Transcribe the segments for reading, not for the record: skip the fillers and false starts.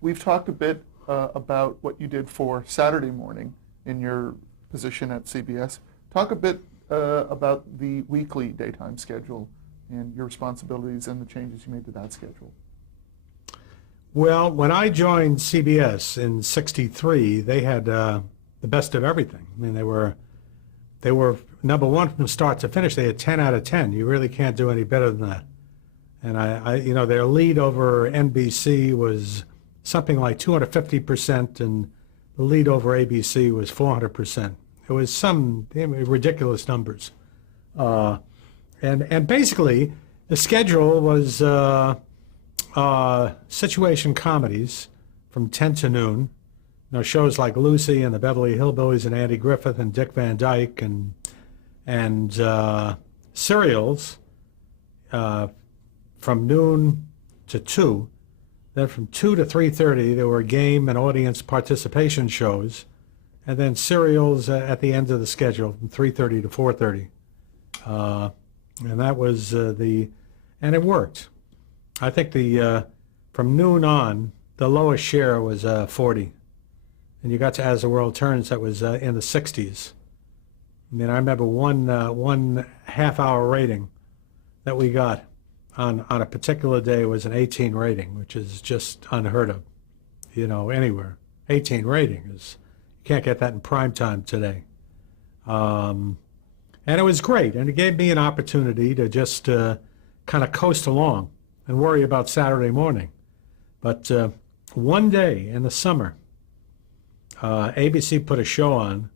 We've talked a bit about what you did for Saturday morning in your position at CBS. Talk a bit about the weekly daytime schedule and your responsibilities and the changes you made to that schedule. Well, when I joined CBS in '63, they had the best of everything. I mean, they were number one from start to finish. They had 10 out of 10. You really can't do any better than that. And their lead over NBC was something like 250%, and the lead over ABC was 400%. It was some ridiculous numbers. And basically, the schedule was situation comedies from 10 to noon. Shows like Lucy and the Beverly Hillbillies and Andy Griffith and Dick Van Dyke and serials from noon to 2. Then from 2 to 3:30, there were game and audience participation shows, and then serials at the end of the schedule from 3:30 to 4:30. And that was and it worked. I think from noon on, the lowest share was 40. And you got to As the World Turns, that was in the 60s. I mean, I remember one half-hour rating that we got on a particular day was an 18 rating, which is just unheard of, anywhere. 18 rating you can't get that in prime time today. And it was great, and it gave me an opportunity to just kind of coast along and worry about Saturday morning. But one day in the summer, ABC put a show on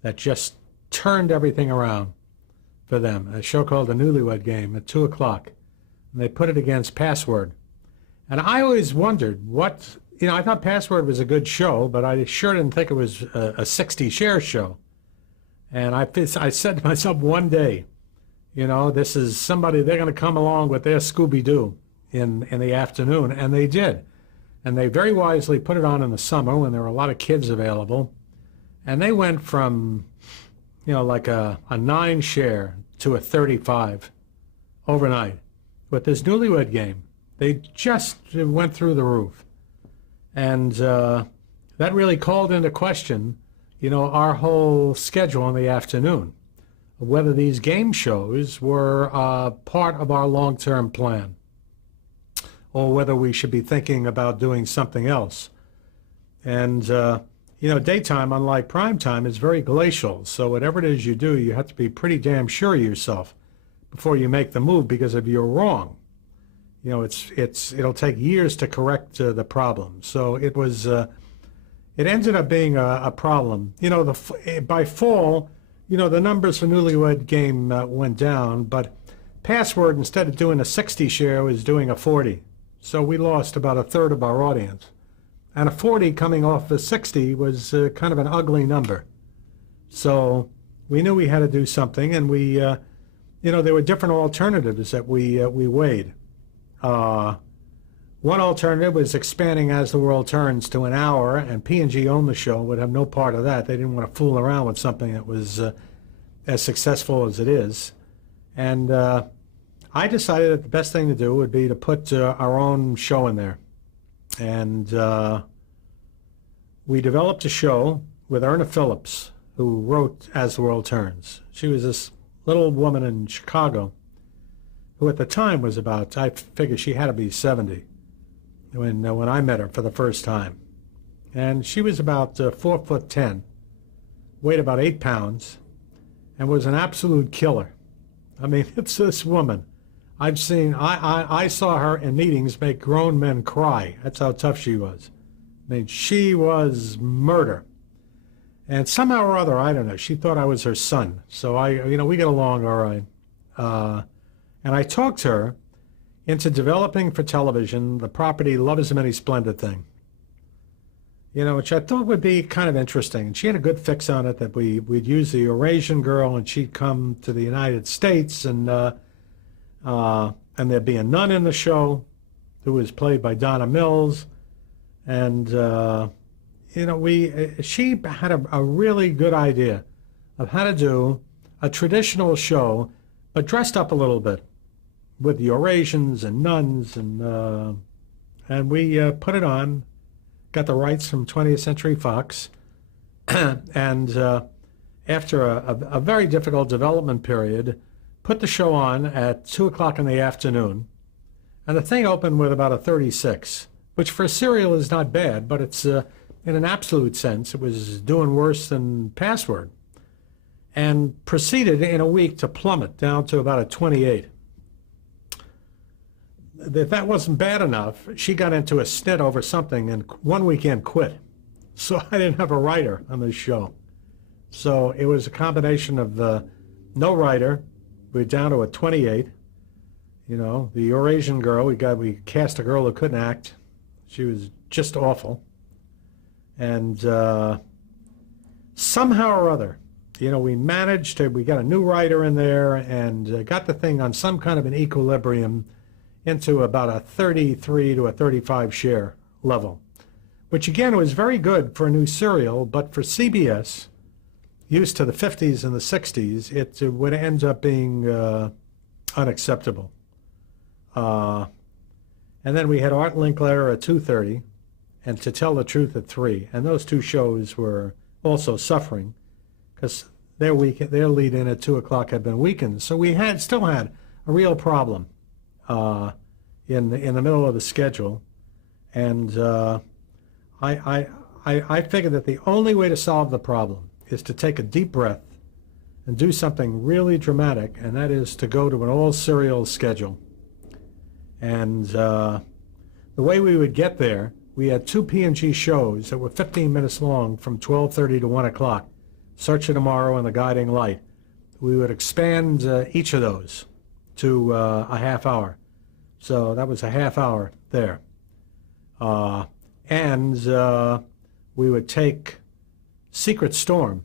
that just turned everything around for them, a show called The Newlywed Game at 2 o'clock. And they put it against Password. And I always wondered I thought Password was a good show, but I sure didn't think it was a 60-share show. And I said to myself one day, this is somebody, they're going to come along with their Scooby-Doo in the afternoon, and they did. And they very wisely put it on in the summer when there were a lot of kids available. And they went from, like a 9 share to a 35 overnight with this Newlywed Game. They just went through the roof. And that really called into question, our whole schedule in the afternoon, whether these game shows were part of our long-term plan, or whether we should be thinking about doing something else. And, daytime, unlike prime time, is very glacial. So whatever it is you do, you have to be pretty damn sure of yourself before you make the move, because if you're wrong, it'll take years to correct the problem. So it ended up being a problem. By fall, the numbers for Newlywed Game went down, but Password, instead of doing a 60 share, was doing a 40. So we lost about a third of our audience. And a 40 coming off a 60 was kind of an ugly number. So we knew we had to do something, and there were different alternatives that we weighed. One alternative was expanding As the World Turns to an hour, and P&G owned the show, would have no part of that. They didn't want to fool around with something that was as successful as it is. And I decided that the best thing to do would be to put our own show in there. And we developed a show with Erna Phillips, who wrote As the World Turns. She was this little woman in Chicago who at the time was about, I figure she had to be 70 when I met her for the first time. And she was about 4'10", weighed about 8 pounds, and was an absolute killer. I mean, it's this woman. I saw her in meetings make grown men cry. That's how tough she was. I mean, she was murder. And somehow or other, I don't know, she thought I was her son. So we get along all right. And I talked her into developing for television the property Love is a Many Splendid Thing, which I thought would be kind of interesting. And she had a good fix on it, that we'd use the Eurasian girl and she'd come to the United States, and there'd be a nun in the show who was played by Donna Mills. And, she had a really good idea of how to do a traditional show, but dressed up a little bit with the Eurasians and nuns and and we put it on, got the rights from 20th Century Fox, and after a very difficult development period, put the show on at 2 o'clock in the afternoon. And the thing opened with about a 36, which for a serial is not bad, but it's, in an absolute sense, it was doing worse than Password. And proceeded in a week to plummet down to about a 28. If that wasn't bad enough, she got into a snit over something and one weekend quit. So I didn't have a writer on this show. So it was a combination of no writer. We're down to a 28. You know, the Eurasian girl, we cast a girl who couldn't act. She was just awful. And somehow or other, you know, we got a new writer in there and got the thing on some kind of an equilibrium into about a 33 to a 35 share level, which again was very good for a new serial, but for CBS, used to the 50s and the 60s, it would end up being unacceptable. And then we had Art Linkletter at 2:30 and To Tell the Truth at 3. And those two shows were also suffering because their lead in at 2 o'clock had been weakened. So we still had a real problem in the middle of the schedule. And I figured that the only way to solve the problem is to take a deep breath and do something really dramatic, and that is to go to an all-serial schedule. And the way we would get there, we had 2 P&G shows that were 15 minutes long from 12:30 to 1 o'clock, Search for Tomorrow and The Guiding Light. We would expand each of those to a half hour. So that was a half hour there. And we would take Secret Storm,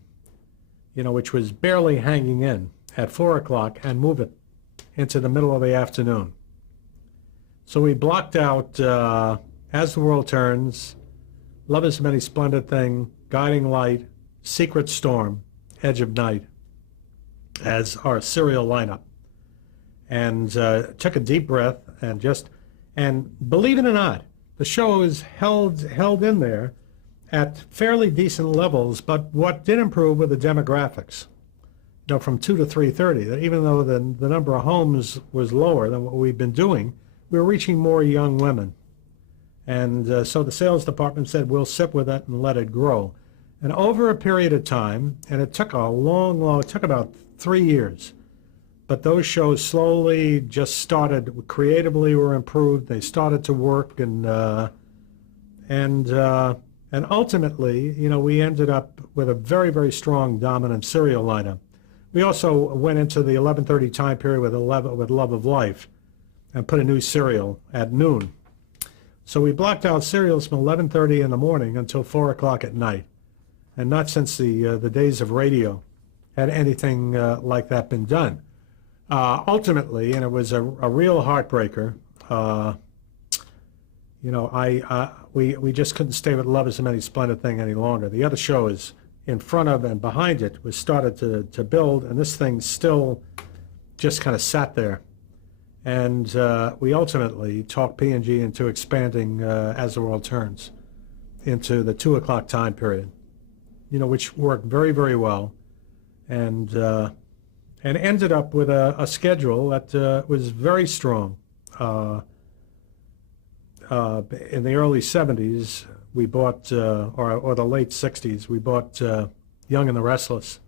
you know, which was barely hanging in at 4 o'clock, and move it into the middle of the afternoon. So we blocked out As the World Turns, Love is a Many Splendid Thing, Guiding Light, Secret Storm, Edge of Night as our serial lineup. And took a deep breath and believe it or not, the show is held in there at fairly decent levels, but what did improve were the demographics. You know, from 2 to 3:30, that even though the number of homes was lower than what we've been doing, we were reaching more young women. And so the sales department said, we'll sit with it and let it grow. And over a period of time, and it took it took about 3 years, but those shows slowly just started, creatively were improved. They started to work, and ultimately, you know, we ended up with a very, very strong, dominant serial lineup. We also went into the 11:30 time period with Love of Life and put a new serial at noon. So we blocked out serials from 11:30 in the morning until 4 o'clock at night. And not since the days of radio had anything like that been done. Ultimately, and it was a real heartbreaker, you know, we just couldn't stay with Love is a Many Splendid Thing any longer. The other show is in front of and behind it was started to build, and this thing still just kind of sat there. And we ultimately talked P&G into expanding As the World Turns into the 2 o'clock time period, you know, which worked very, very well, and ended up with a schedule that was very strong. In the early 70s, we bought, or the late 60s, we bought Young and the Restless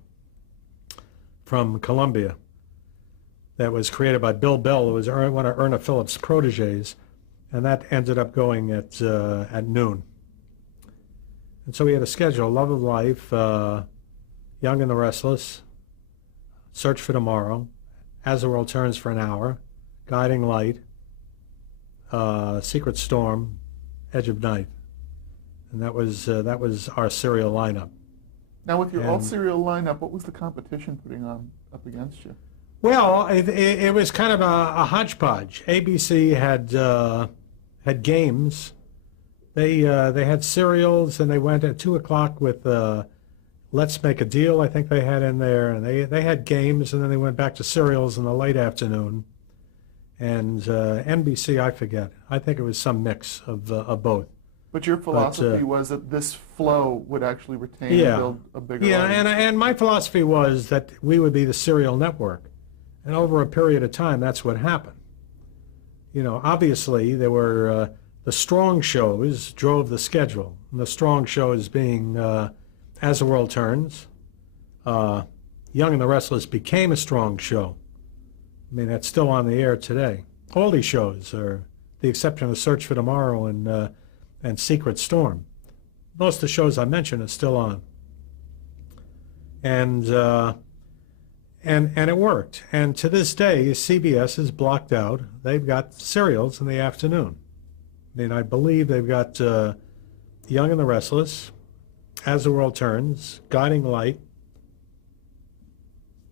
from Columbia. That was created by Bill Bell, who was one of Erna Phillips' proteges, and that ended up going at noon. And so we had a schedule: Love of Life, Young and the Restless, Search for Tomorrow, As the World Turns for an hour, Guiding Light, Secret Storm, Edge of Night, and that was our serial lineup. Now, with your all-serial lineup, what was the competition putting on up against you? Well, it was kind of a hodgepodge. ABC had games. They had serials, and they went at 2 o'clock with Let's Make a Deal, I think they had in there, and they had games, and then they went back to serials in the late afternoon. And NBC, I forget. I think it was some mix of both. But your philosophy was that this flow would actually retain and Yeah, build a bigger yeah, audience. and my philosophy was that we would be the serial network, and over a period of time, that's what happened. You know, obviously there were the strong shows drove the schedule. And the strong shows being As the World Turns, Young and the Restless became a strong show. I mean, that's still on the air today. All these shows are the exception of Search for Tomorrow and Secret Storm. Most of the shows I mentioned are still on, and it worked. And to this day, CBS is blocked out. They've got serials in the afternoon. I mean, I believe they've got Young and the Restless, As the World Turns, Guiding Light.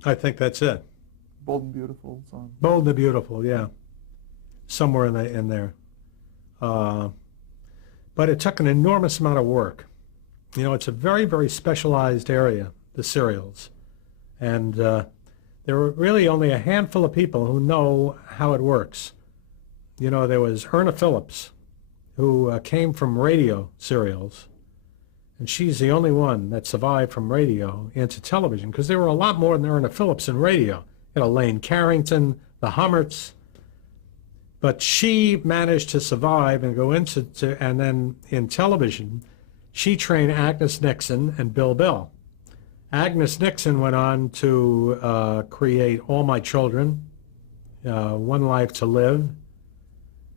I think that's it. Bold and Beautiful song. Bold and Beautiful, yeah, somewhere in there. But it took an enormous amount of work. You know, it's a very, very specialized area, the serials. And there are really only a handful of people who know how it works. You know, there was Erna Phillips, who came from radio serials, and she's the only one that survived from radio into television, because there were a lot more than Erna Phillips in radio. You know, Lane Carrington, the Hummerts. But she managed to survive and go and then in television, she trained Agnes Nixon and Bill Bell. Agnes Nixon went on to create All My Children, One Life to Live,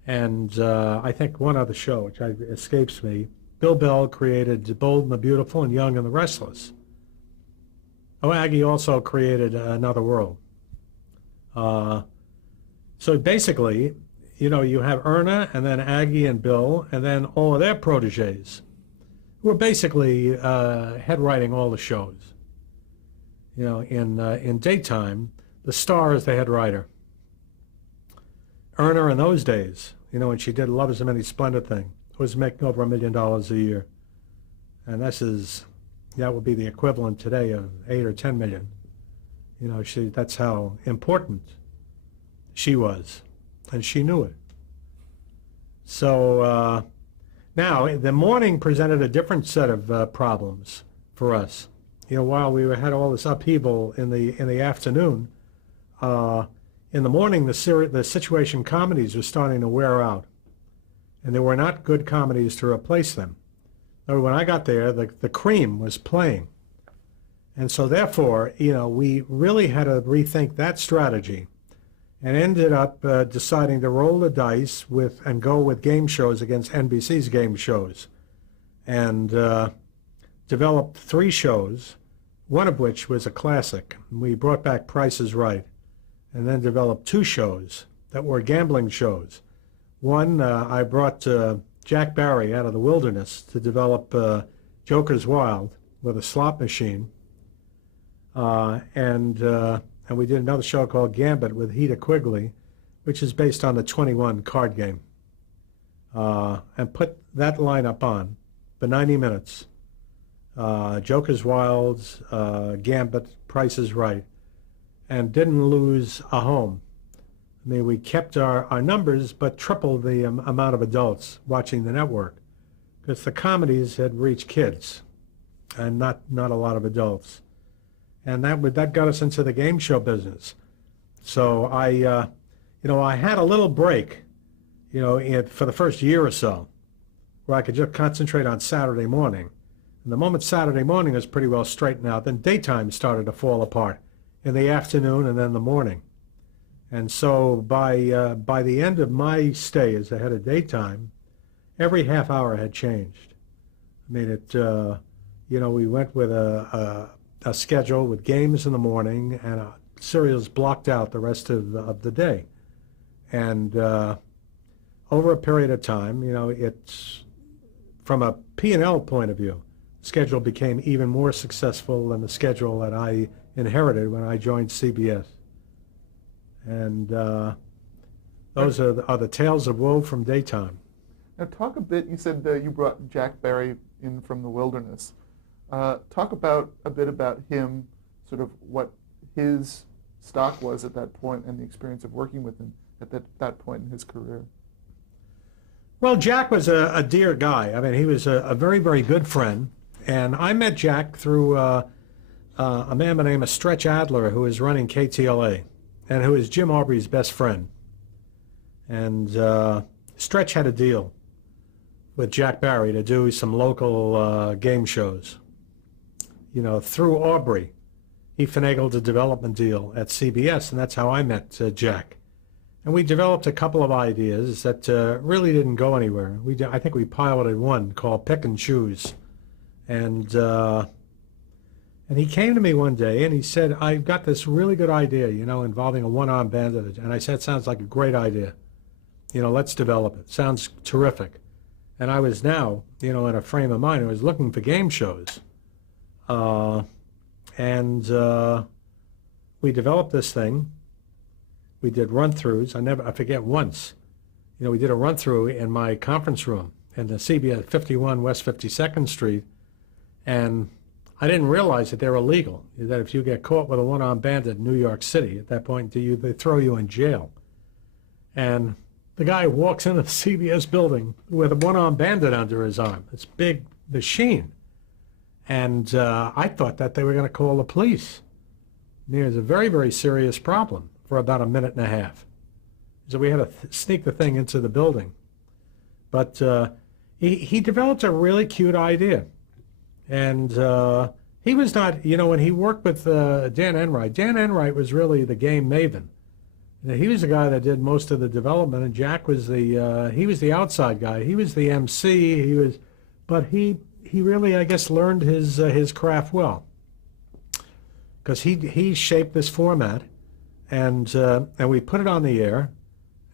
and I think one other show, which escapes me. Bill Bell created Bold and the Beautiful and Young and the Restless. Oh, Aggie also created Another World. So basically, you know, you have Erna and then Aggie and Bill and then all of their proteges who are basically head writing all the shows. You know, in daytime, the star is the head writer. Erna in those days, you know, when she did Love is a Many Splendid Thing, was making over $1 million a year. And that would be the equivalent today of 8 or 10 million. You know, that's how important she was, and she knew it. So now the morning presented a different set of problems for us. You know, while we had all this upheaval in the afternoon, in the morning the situation comedies were starting to wear out, and there were not good comedies to replace them. When I got there, the cream was playing. And so therefore, you know, we really had to rethink that strategy and ended up deciding to roll the dice and go with game shows against NBC's game shows, and developed 3 shows, one of which was a classic. We brought back Price is Right, and then developed 2 shows that were gambling shows. One, I brought Jack Barry out of the wilderness to develop Joker's Wild with a slot machine. And we did another show called Gambit with Hita Quigley, which is based on the 21 card game. And put that lineup on for 90 minutes. Joker's Wild, Gambit, Price is Right, and didn't lose a home. I mean, we kept our numbers, but tripled the amount of adults watching the network, because the comedies had reached kids and not a lot of adults. And that got us into the game show business. So I had a little break, you know, for the first year or so, where I could just concentrate on Saturday morning. And the moment Saturday morning was pretty well straightened out, then daytime started to fall apart in the afternoon and then the morning. And so by the end of my stay as the head of daytime, every half hour had changed. I mean, we went with a schedule with games in the morning and serials blocked out the rest of the day. And over a period of time, you know, it's from a P&L point of view, the schedule became even more successful than the schedule that I inherited when I joined CBS. And those are the tales of woe from daytime. Now talk a bit, you said you brought Jack Barry in from the wilderness. Talk a bit about him, sort of what his stock was at that point and the experience of working with him, at that point in his career? Well, Jack was a dear guy. I mean, he was a very, very good friend. And I met Jack through a man by the name of Stretch Adler, who was running KTLA, and who is Jim Aubrey's best friend. And Stretch had a deal with Jack Barry to do some local game shows. You know, through Aubrey, he finagled a development deal at CBS, and that's how I met Jack. And we developed a couple of ideas that really didn't go anywhere. I think we piloted one called Pick and Choose. And he came to me one day and he said, I've got this really good idea, you know, involving a one-armed bandit. And I said, sounds like a great idea. You know, let's develop it. Sounds terrific. And I was now, you know, in a frame of mind. I was looking for game shows. We developed this thing. We did run-throughs. I forget once, you know, we did a run-through in my conference room in the CBS 51 West 52nd Street, and I didn't realize that they were illegal, that if you get caught with a one-armed bandit in New York City, at that point, they throw you in jail. And the guy walks into the CBS building with a one-armed bandit under his arm, this big machine. And I thought that they were going to call the police. It was a very, very serious problem for about a minute and a half. So we had to sneak the thing into the building. But he developed a really cute idea. And he was not, you know, when he worked with Dan Enright was really the game maven. You know, he was the guy that did most of the development, and Jack was he was the outside guy. He was the MC. But he really, I guess, learned his craft well, because he shaped this format, and we put it on the air,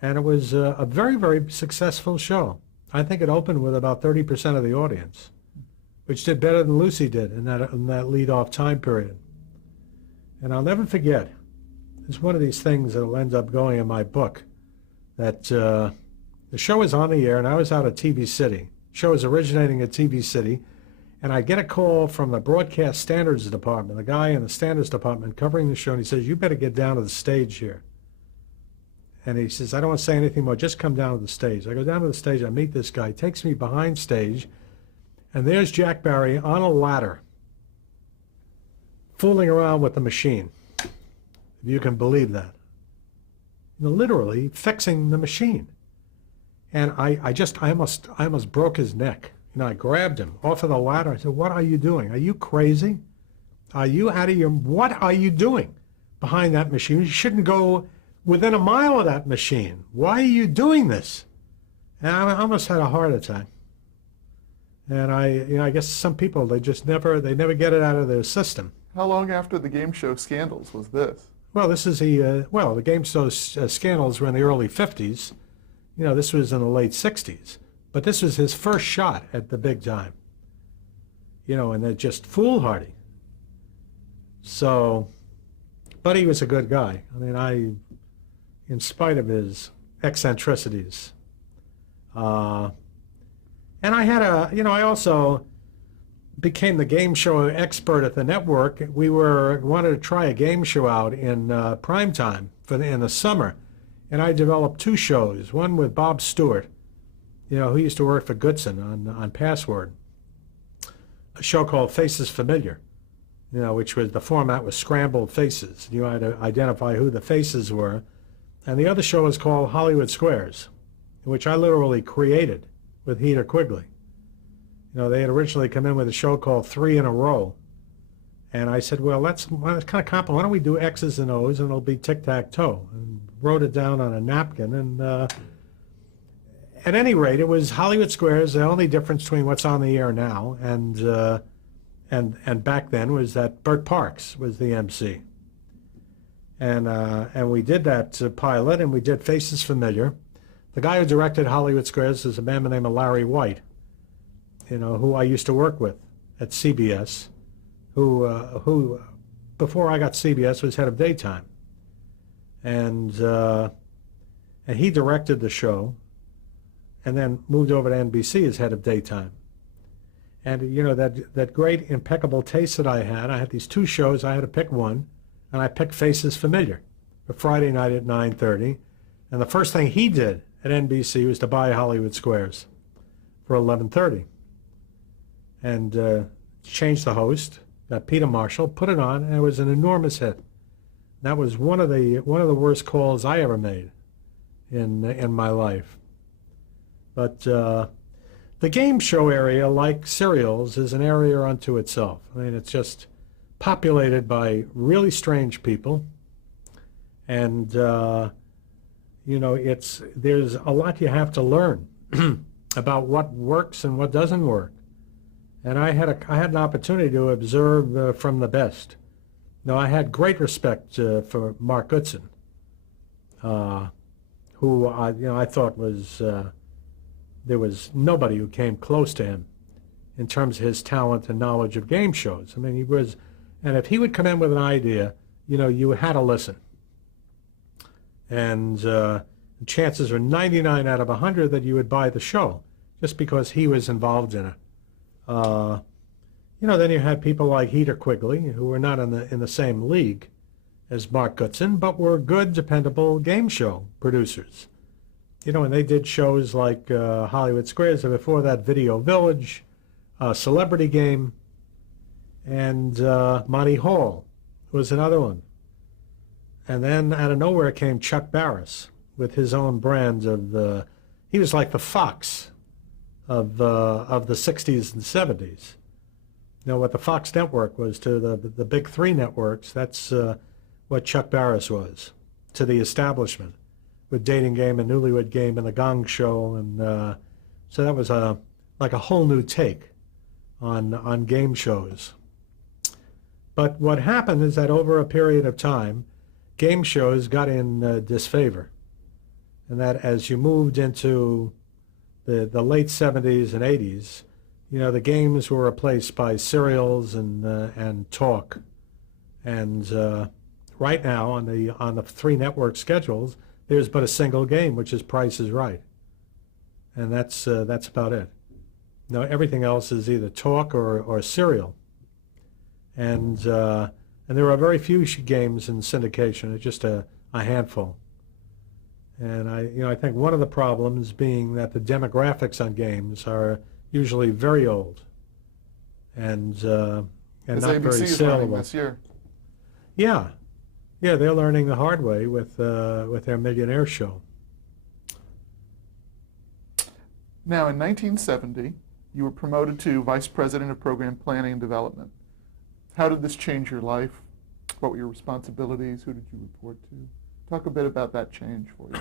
and it was a very, very successful show. I think it opened with about 30% of the audience, which did better than Lucy did in that lead-off time period. And I'll never forget, it's one of these things that will end up going in my book, that the show was on the air, and I was out at TV City. The show was originating at TV City, and I get a call from the Broadcast Standards Department, the guy in the Standards Department covering the show, and he says, you better get down to the stage here. And he says, I don't want to say anything more, just come down to the stage. I go down to the stage, I meet this guy, he takes me behind stage, and there's Jack Barry on a ladder, fooling around with the machine, if you can believe that. You know, literally fixing the machine. And I almost broke his neck. You know, I grabbed him off of the ladder. I said, what are you doing? Are you crazy? Are you out of your, what are you doing behind that machine? You shouldn't go within a mile of that machine. Why are you doing this? And I almost had a heart attack. And I guess some people, they never get it out of their system. How long after the game show scandals was this? Well, this is the game show scandals were in the early 50s. You know, this was in the late 60s. But this was his first shot at the big time. You know, and they're just foolhardy. So, but he was a good guy. I mean, in spite of his eccentricities. And I had I also became the game show expert at the network. We wanted to try a game show out in prime time in the summer. And I developed two shows, one with Bob Stewart, you know, who used to work for Goodson on Password, a show called Faces Familiar, you know, which was, the format was scrambled faces. You had to identify who the faces were. And the other show was called Hollywood Squares, which I literally created with Heater Quigley. You know, they had originally come in with a show called Three in a Row. And I said, well, that's kind of complicated. Why don't we do X's and O's, and it'll be tic-tac-toe. And wrote it down on a napkin. And at any rate, it was Hollywood Squares. The only difference between what's on the air now and back then was that Bert Parks was the MC. And we did that pilot, and we did Faces Familiar. The guy who directed Hollywood Squares is a man by the name of Larry White, you know, who I used to work with at CBS, who before I got CBS was head of daytime, and he directed the show, and then moved over to NBC as head of daytime. And you know, that great impeccable taste that I had these two shows. I had to pick one, and I picked Faces Familiar for Friday night at 9:30, And the first thing he did at NBC was to buy Hollywood Squares for 11:30, and changed the host, got Peter Marshall, put it on, and it was an enormous hit. That was one of the worst calls I ever made in my life. But the game show area, like serials, is an area unto itself. I mean, it's just populated by really strange people, and there's a lot you have to learn about what works and what doesn't work. And I had an opportunity to observe from the best. Now, I had great respect for Mark Goodson, who I thought was there was nobody who came close to him in terms of his talent and knowledge of game shows. I mean, and if he would come in with an idea, you had to listen. And chances are 99 out of 100 that you would buy the show just because he was involved in it. Then you had people like Heater Quigley, who were not in the same league as Mark Goodson, but were good, dependable game show producers. And they did shows like Hollywood Squares, and before that, Video Village, Celebrity Game, and Monty Hall was another one. And then out of nowhere came Chuck Barris with his own brand of he was like the Fox of the 60s and 70s. What the Fox network was to the big three networks, that's what Chuck Barris was to the establishment, with Dating Game and Newlywed Game and The Gong Show, and so that was like a whole new take on game shows. But what happened is that over a period of time, game shows got in disfavor, and that as you moved into the late 70s and 80s, the games were replaced by serials and talk, and right now on the three network schedules, there's but a single game, which is Price is Right, and that's about it. Everything else is either talk or serial, and there are very few games in syndication. It's just a handful. And I think one of the problems being that the demographics on games are usually very old and not ABC very is learning saleable. this year. Yeah, they're learning the hard way with their Millionaire show. Now, in 1970, you were promoted to Vice President of Program Planning and Development. How did this change your life? What were your responsibilities? Who did you report to? Talk a bit about that change for you.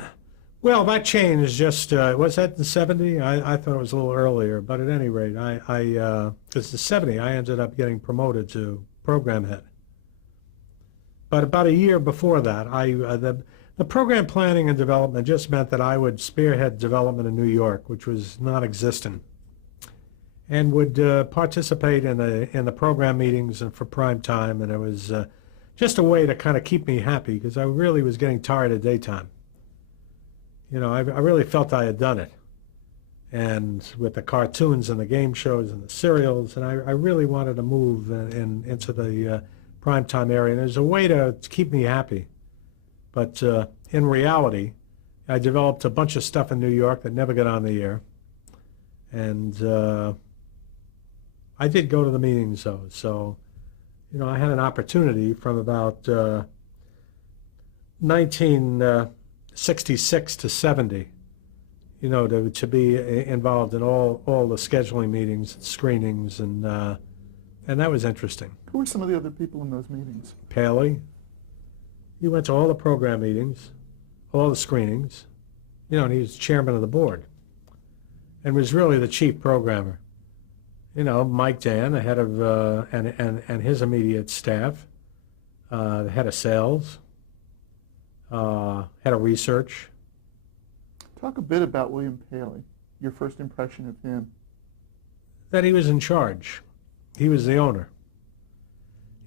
Well, that change just, was that in 70? I thought it was a little earlier, but at any rate, because in 70, I ended up getting promoted to program head. But about a year before that, the program planning and development just meant that I would spearhead development in New York, which was non-existent, and would participate in the program meetings and for prime time, and it was just a way to kind of keep me happy because I really was getting tired of daytime. I really felt I had done it, and with the cartoons and the game shows and the serials, and I really wanted to move into the primetime area, and there's a way to keep me happy. But in reality, I developed a bunch of stuff in New York that never got on the air, and I did go to the meetings though, so I had an opportunity from about 1966 to 70, to be involved in all the scheduling meetings, screenings, and that was interesting. Who were some of the other people in those meetings? Paley. He went to all the program meetings, all the screenings, and he was chairman of the board, and was really the chief programmer. Mike Dan, the head of and his immediate staff, the head of sales, head of research. Talk a bit about William Paley, your first impression of him. That he was in charge. He was the owner.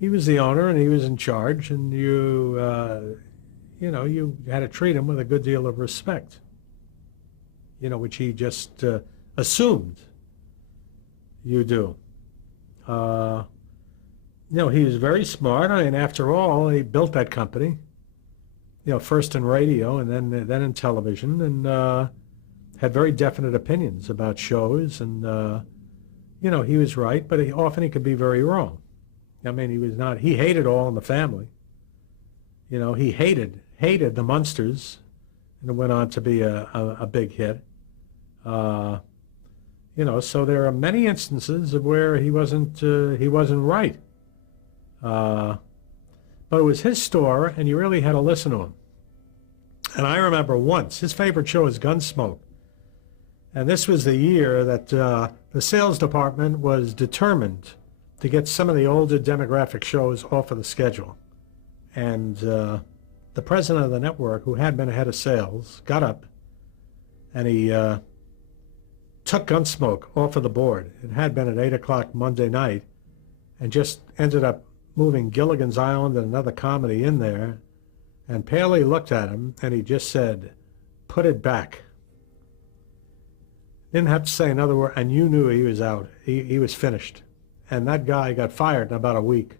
He was the owner, and he was in charge, and you had to treat him with a good deal of respect, which he just assumed you do. He was very smart. I mean, after all, he built that company. first in radio and then in television, and had very definite opinions about shows. And he was right, but often he could be very wrong. I mean, he hated All in the Family. He hated the Munsters, and it went on to be a big hit. So there are many instances of where he wasn't right. But it was his store, and you really had to listen to him. And I remember once, his favorite show was Gunsmoke. And this was the year that the sales department was determined to get some of the older demographic shows off of the schedule. And the president of the network, who had been head of sales, got up and he took Gunsmoke off of the board. It had been at 8 o'clock Monday night, and just ended up moving Gilligan's Island and another comedy in there. And Paley looked at him and he just said, "Put it back." Didn't have to say another word, and you knew he was out. He was finished. And that guy got fired in about a week.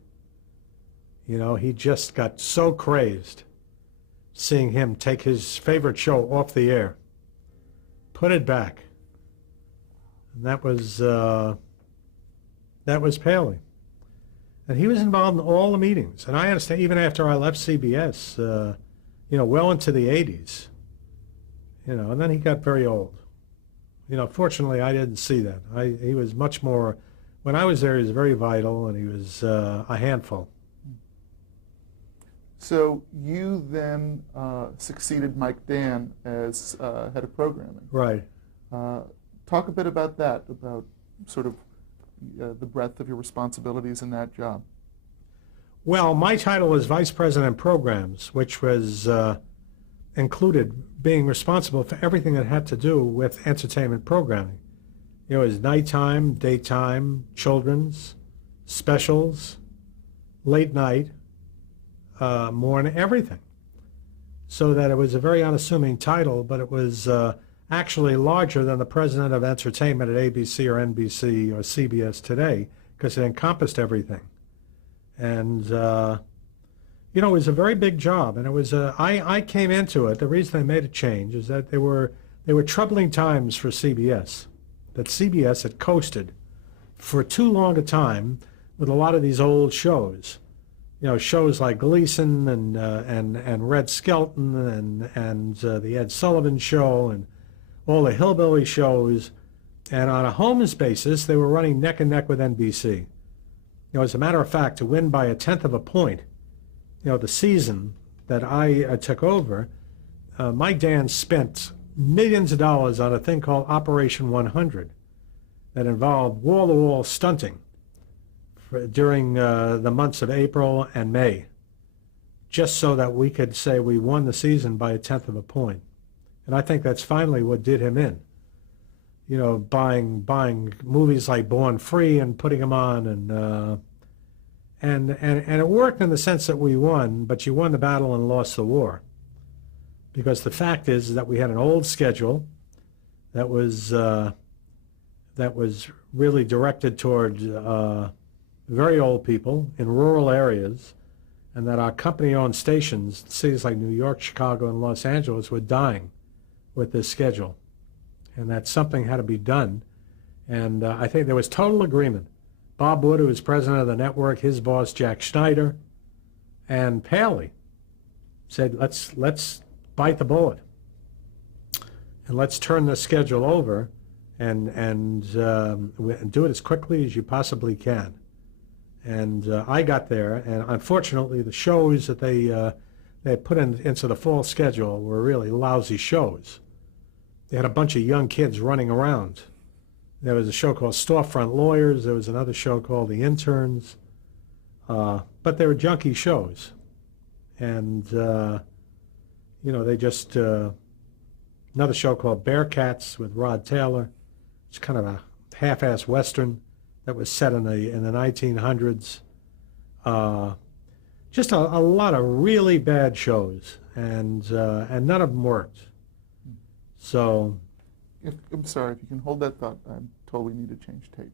He just got so crazed seeing him take his favorite show off the air. Put it back. And that was Paley. And he was involved in all the meetings. And I understand, even after I left CBS, well into the 80s, and then he got very old. Fortunately, I didn't see that. He was much more, when I was there, he was very vital, and he was a handful. So you then succeeded Mike Dan as head of programming. Right. Talk a bit about that, about sort of the breadth of your responsibilities in that job. Well, my title was Vice President Programs, which was included being responsible for everything that had to do with entertainment programming. It was nighttime, daytime, children's, specials, late night, morning, everything. So that it was a very unassuming title, but it was actually larger than the president of entertainment at ABC or NBC or CBS today, because it encompassed everything. And it was a very big job, and it was I came into it. The reason I made a change is that they were troubling times for CBS. That CBS had coasted for too long a time with a lot of these old shows. Shows like Gleason and Red Skelton and the Ed Sullivan Show and all the hillbilly shows. And on a homes basis, they were running neck and neck with NBC. As a matter of fact, to win by 1/10 of a point, the season that I took over, Mike Dan spent millions of dollars on a thing called Operation 100 that involved wall-to-wall stunting during the months of April and May, just so that we could say we won the season by 1/10 of a point. And I think that's finally what did him in. Buying movies like Born Free and putting them on, and it worked in the sense that we won, but you won the battle and lost the war. Because the fact is that we had an old schedule that was really directed toward very old people in rural areas, and that our company-owned stations, cities like New York, Chicago, and Los Angeles, were dying with this schedule, and that something had to be done. And I think there was total agreement. Bob Wood, who was president of the network, his boss, Jack Schneider, and Paley said, let's bite the bullet, and let's turn the schedule over and do it as quickly as you possibly can. And I got there, and unfortunately the shows that they put into the fall schedule were really lousy shows. They had a bunch of young kids running around. There was a show called Storefront Lawyers. There was another show called The Interns. But they were junky shows. And, they just, another show called Bearcats with Rod Taylor. It's kind of a half-ass Western that was set in the 1900s. Just a lot of really bad shows, and none of them worked. So, I'm sorry, if you can hold that thought, I'm told we need to change tape.